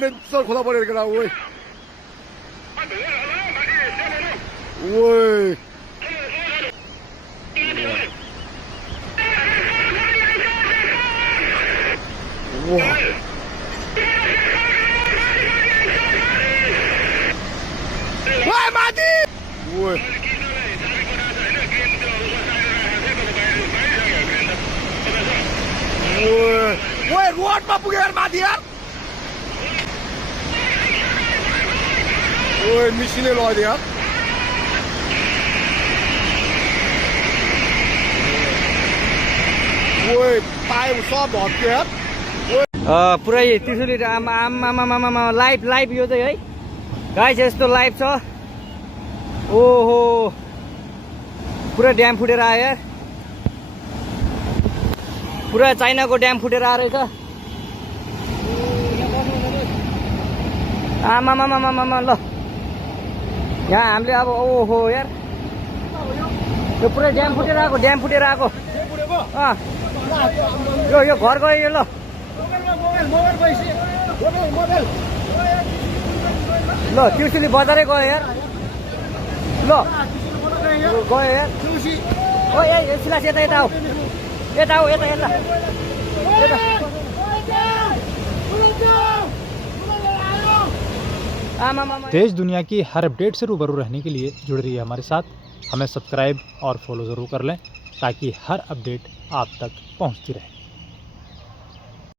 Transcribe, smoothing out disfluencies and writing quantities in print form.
Danger खोला पऱ्यो केटा ओइ ओइ ओइ माथि ओइ ओइ रोडमा पुग्यो यार माथि यार ओइ मिसिनै लगिदियो यार ओइ पाइप सब भत्क्यो यार पुरै त्रिशुली आमा लाइभ यो चाहिँ है गाइस यस्तो लाइभ छ ओहो पुरा ड्याम फुटेर आयो यार पुरा चाइनाको ड्याम फुटेर आएर रहेछ आमा ल यहाँ हामीले अब ओहो यार यो पुरै ड्याम फुटेर आएको यो घर गयो यो ल ल त्रिशुली बजारै गयो यार ल गयो यार ओ ए सिलास यता आऊ यता देश दुनिया की हर अपडेट से रूबरू रहने के लिए जुड़ रहिए हमारे साथ। हमें सब्सक्राइब और फॉलो ज़रूर कर लें ताकि हर अपडेट आप तक पहुंचती रहे।